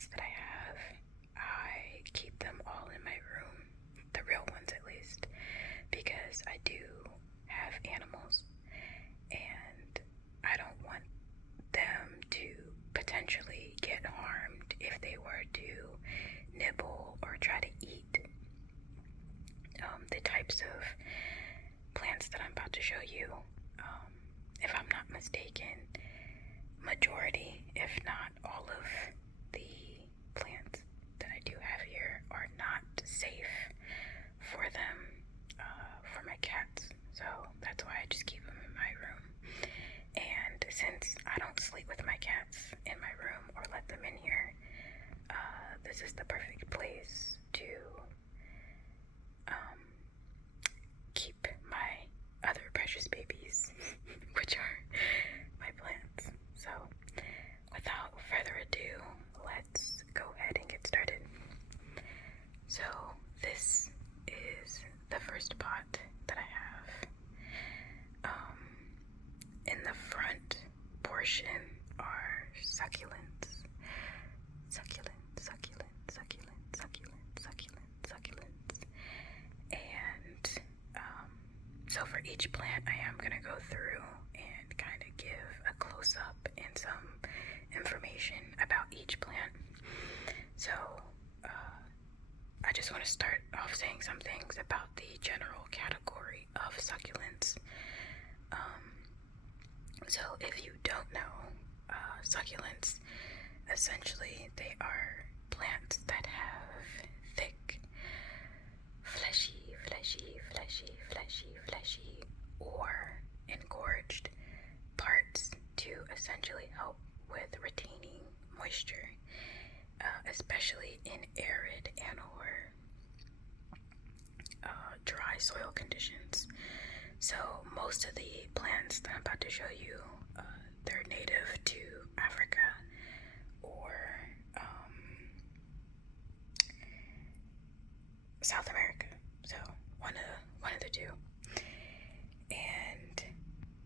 plants that I have, I keep them all in my room, the real ones at least, because I do have animals and I don't want them to potentially get harmed if they were to nibble or try to eat the types of plants that I'm about to show you. If I'm not mistaken, majority, if not all of the plants that I do have here are not safe for them, for my cats. So that's why I just keep them in my room. And since I don't sleep with my cats in my room or let them in here, this is the perfect place to keep my other precious babies, which are my plants. So without further ado, let's go ahead and get started. So this is the first pot that I have. In the front portion are succulents. Succulents. And so for each plant, I am going to go through and kind of give a close-up and some information about each plant. So I just want to start off saying some things about the general category of succulents. So if you don't know, succulents, essentially they are plants that have thick, fleshy, or engorged parts to essentially help with retaining moisture, especially in arid and or dry soil conditions. So most of the plants that I'm about to show you, they're native to Africa or South America. So one of the two. And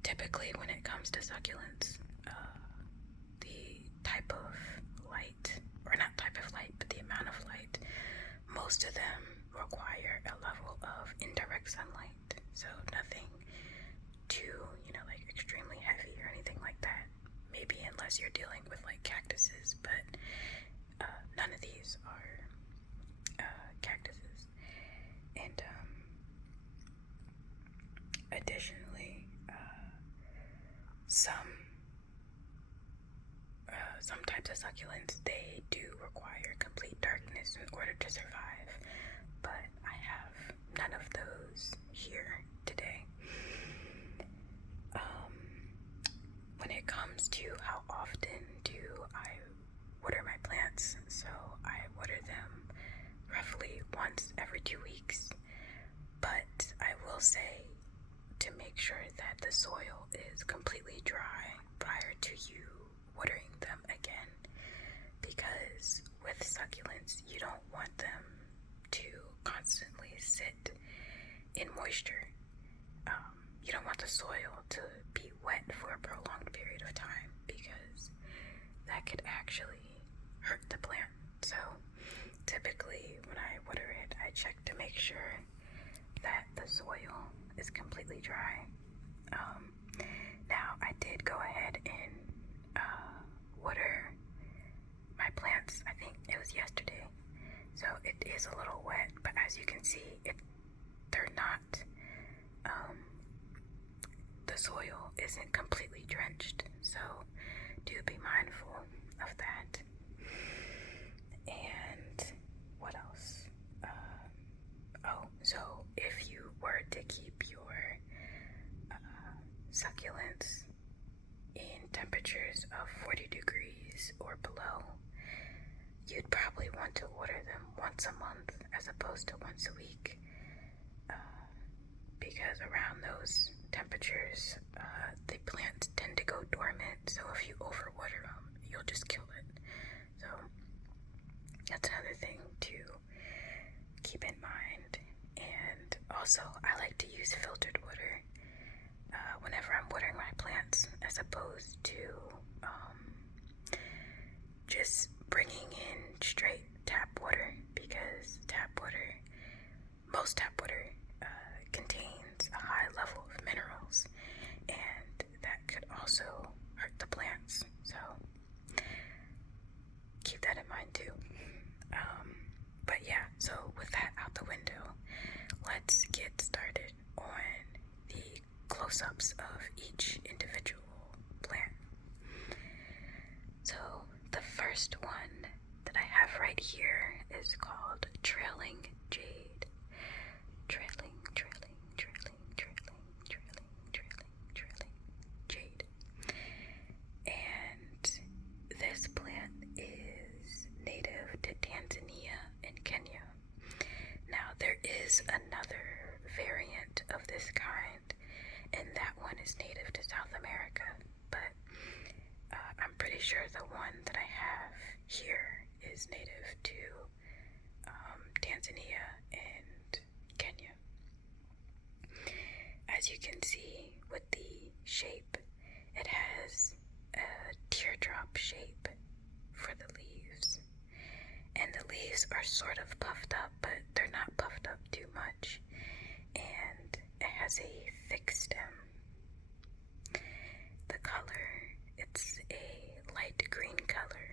typically when it comes to succulents, the type of light, or not type of light, but the amount of light, most of them require a level of indirect sunlight. So nothing too, like extremely heavy or anything like that. Disease, unless you're dealing with like cactuses, but none of these are cactuses. And additionally, some types of succulents, they do require complete darkness in order to survive, but I have none of those here today. When it comes to how often do I water my plants, so I water them roughly once every 2 weeks, but I will say to make sure that the soil is completely dry prior to you watering them again, because with succulents you don't want them to constantly sit in moisture. You don't want the soil to be wet for a prolonged period of time, because that could actually hurt the plant. So typically when I water it, I check to make sure that the soil is completely dry. Now I did go ahead and water my plants, I think it was yesterday, so it is a little wet, but as you can see, they're not, the soil isn't completely drenched, so do be mindful of that. And what else? So if you were to keep your succulents in temperatures of 40 degrees or below, you'd probably want to water them once a month as opposed to once a week, because around those temperatures, the plants tend to go dormant, so if you overwater them, you'll just kill it. So that's another thing to keep in mind. And also, I like to use filtered water whenever I'm watering my plants, as opposed to just bringing in straight tap water because most tap water contains a high level of minerals, and that could also hurt the plants. So keep that in mind too. But yeah, so with that out the window, let's get started on the close-ups of each individual plant. So the first one that I have right here is called Trailing Jade. Trailing jade. And this plant is native to Tanzania and Kenya. Now there is another variant of this kind, and that one is native to South America, but I'm pretty sure the one that I have here is native to Tanzania and Kenya. As you can see with the shape, it has a teardrop shape for the leaves. And the leaves are sort of puffed up, but they're not puffed up too much. And it has a thick stem. The color, it's a light green color,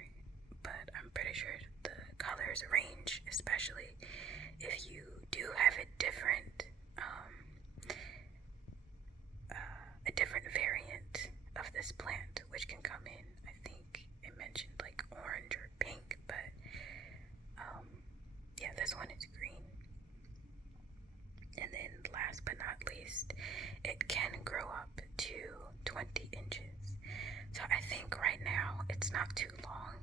but I'm pretty sure the colors range, especially if you do have a different variant of this plant, which can come in, I think it mentioned like orange or pink, but yeah, this one is green. And then last but not least, it can grow up to 20 inches. So I think right now it's not too long.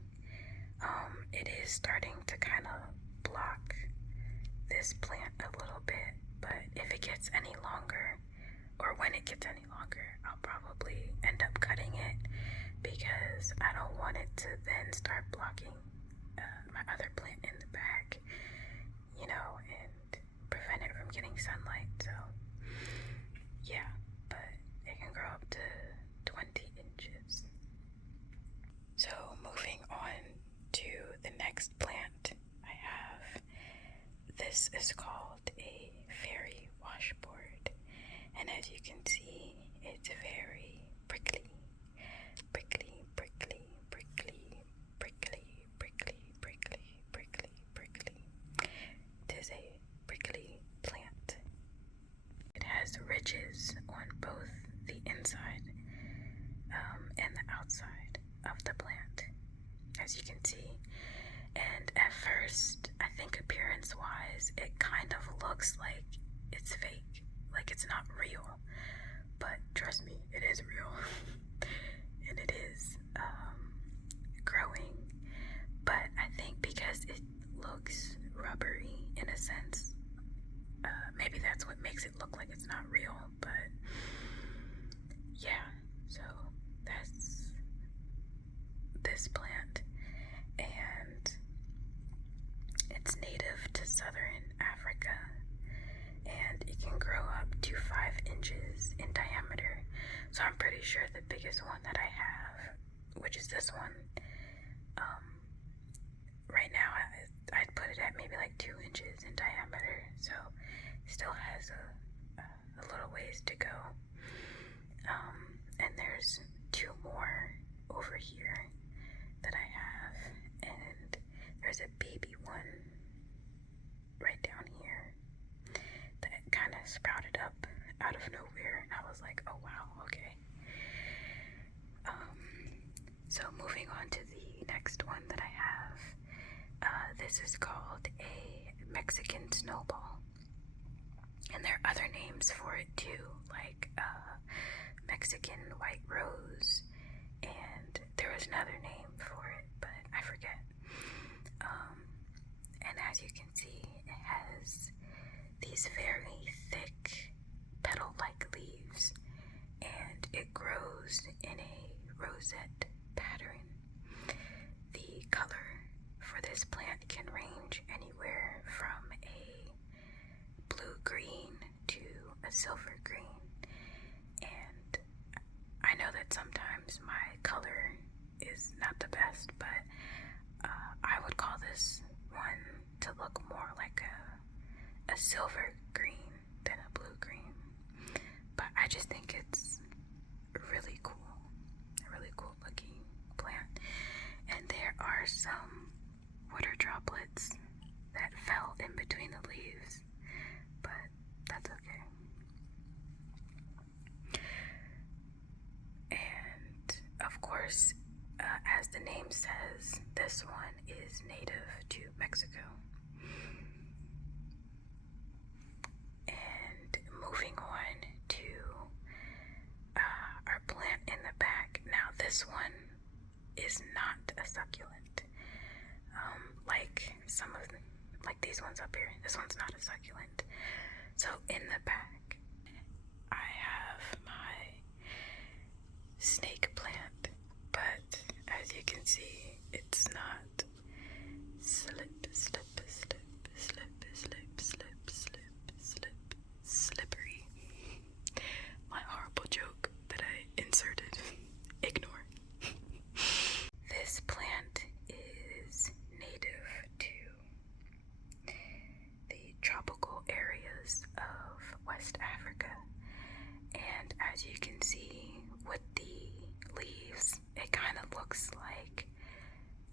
It is starting to kind of block this plant a little bit, but if it gets any longer, or when it gets any longer, I'll probably end up cutting it because I don't want it to then start blocking my other plant in the back, and prevent it from getting sunlight. So yeah, but it can grow up to 20 inches. So moving on to the next plant I have, this is called a fairy washboard, and as you can see, it's very prickly. It is a prickly plant. It has ridges on both the inside and the outside of the plant, as you can see. And at first, I think appearance-wise, it kind of looks like it's fake, like it's not real. But trust me, it is real. And it is growing. But I think because it looks rubbery in a sense, maybe that's what makes it look like it's not real. But yeah, so that's this plant. And it's native to southern Africa, and it can grow up to 5 inches in diameter. So I'm pretty sure the biggest one that I have, which is this one, right now I'd put it at maybe like 2 inches in diameter, so it still has a little ways to go. And there's 2 more over here that I have, and there's a baby one right down here that kind of sprouted up out of nowhere, and I was like, oh wow, okay. So moving on to the next one that I have, this is called a Mexican snowball, and there are other names for it too, like Mexican white rose, and there was another name for it, but I forget. And as you can see, it has these very thick petal-like leaves, and it grows in a rosette pattern. The color for this plant can range anywhere from a blue-green to a silver green, and I know that sometimes my color is not the best, but call this one to look more like a silver green than a blue green. But I just think it's really cool. A really cool looking plant. And there are some water droplets that fell in between the leaves, but that's okay. And of course, as the name says, this one is native to Mexico. And moving on to our plant in the back. Now this one is not a succulent. Like these ones up here. This one's not a succulent. So in the back, I have my snake plant, but as you can see, it's not slippery. My horrible joke that I inserted. Ignore. This plant is native to the tropical areas of West Africa, and as you can see with the leaves, it kind of looks like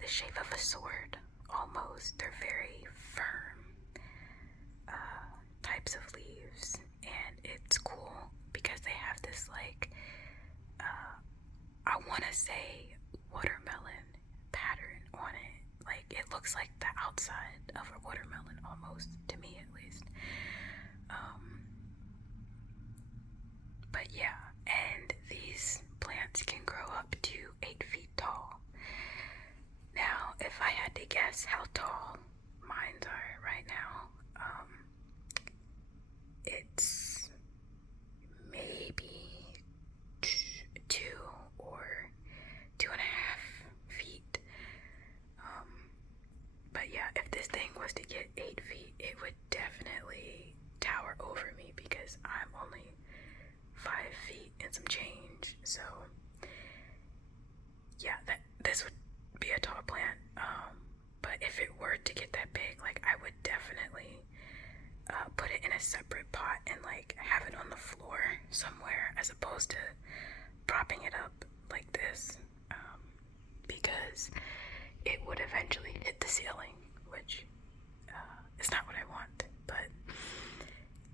the shape of a sword almost. They're very firm types of leaves, and it's cool because they have this like I want to say watermelon pattern on it. Like it looks like the outside of a watermelon almost, to me at least. But yeah, and these plants can grow up to 8 feet tall. Now, if I had to guess how tall mine are right now, it's maybe 2 or 2.5 feet. But yeah, if this thing was to get 8 feet, it would definitely tower over me because I'm only 5 feet and some change. So yeah, this would be a tall plant. But if it were to get that big, like I would definitely put it in a separate pot and like have it on the floor somewhere as opposed to propping it up like this, because it would eventually hit the ceiling, which is not what I want. But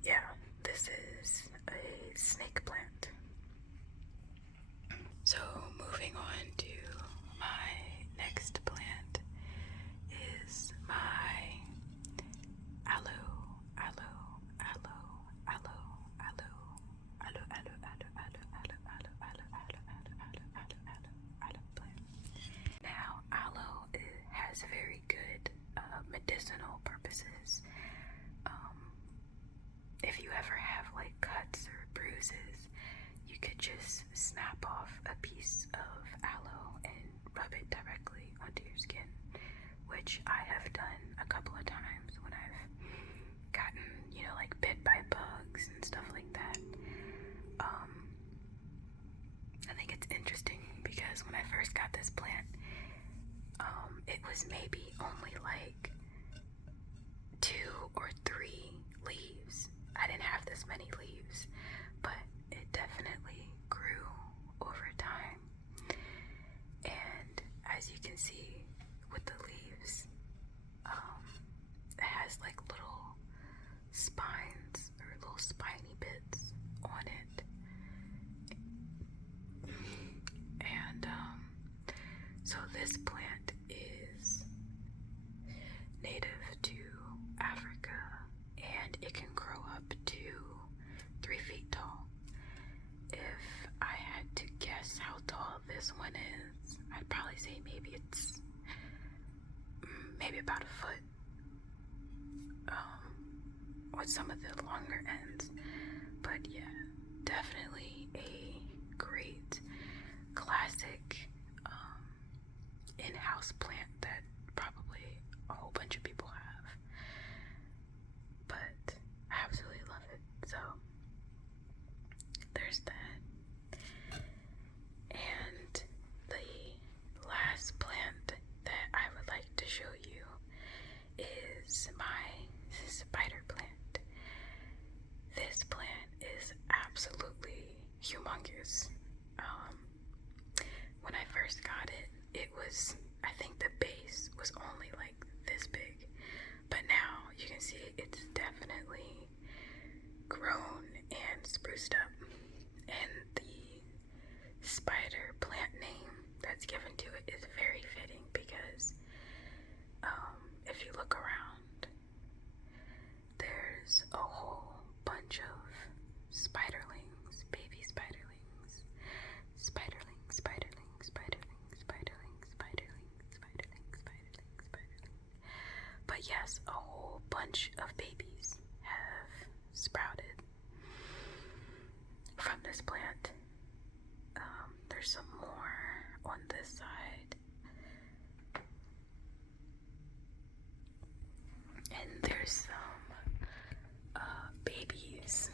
yeah, this is a snake plant. So moving on to my next plant is my aloe plant. Now, aloe has very good medicinal purposes. If you ever have like cuts or bruises, you could just snap off a piece of aloe and rub it directly onto your skin, which I have done a couple of times when I've gotten, like bit by bugs and stuff like that. I think it's interesting because when I first got this plant, it was maybe only like 2 or 3 leaves. I didn't have this many leaves, but it definitely grew over time. And as you can see with the leaves, it has like little spines or little spiny bits on it. And so this plant is native to Africa, and it can grow up to 3 feet tall. If I had to guess how tall this one is, I'd probably say maybe it's about a foot, with some of the longer ends. But yeah, definitely a great classic in-house plant that probably a whole bunch of people have, but I absolutely love it. So there's that. And the last plant that I would like to show you bunch of babies have sprouted from this plant. There's some more on this side. And there's some babies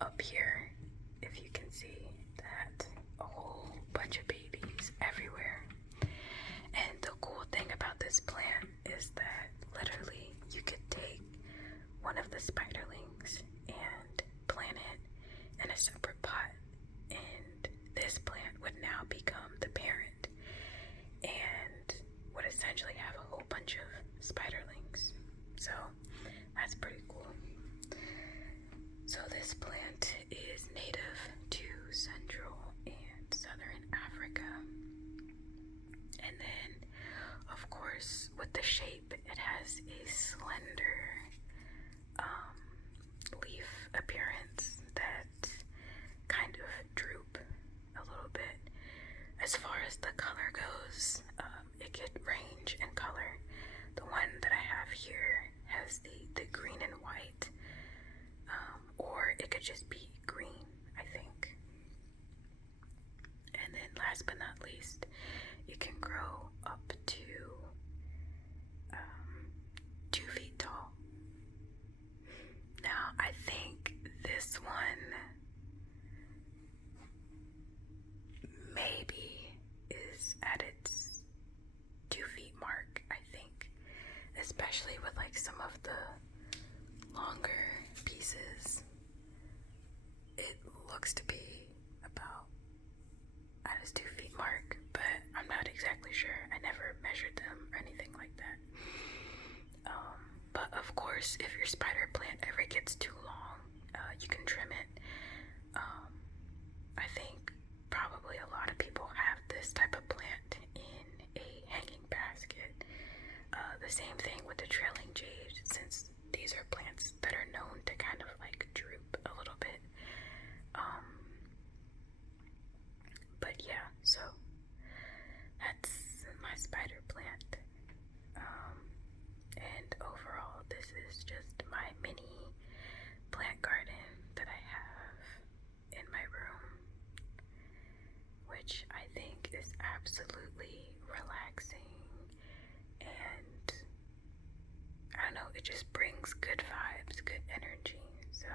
up here, if you can see that, a whole bunch of babies everywhere. And the cool thing about this plant is that literally you could take one of the spiderlings and plant it in a separate pot, and this plant would now become the parent and would essentially have a whole bunch of spiderlings. So that's pretty cool. So this plant is native to Central and Southern Africa. And then, of course, with the shape, it has a slender leaf appearance that kind of droop a little bit. As far as the color goes, it could range in color. The one that I have here has the green and white, or it could just be green, I think. And then last but not least, it can grow up to 2 feet tall. Now, I think this one maybe is at its 2 feet mark, I think, especially with like some of the longer pieces. It looks to be about at its 2 feet mark, but I'm not exactly sure. I never measured them or anything like that. But of course, if your spider plant ever gets too long, you can trim it. I think probably a lot of people have this type of plant in a hanging basket. The same thing with the trailing jade, since these are plants that are known to kind of like droop a little bit. But yeah, so that's my spider plant. And overall, this is just my mini plant garden that I have in my room, which I think is absolutely relaxing, and I don't know, it just brings good vibes, good energy. So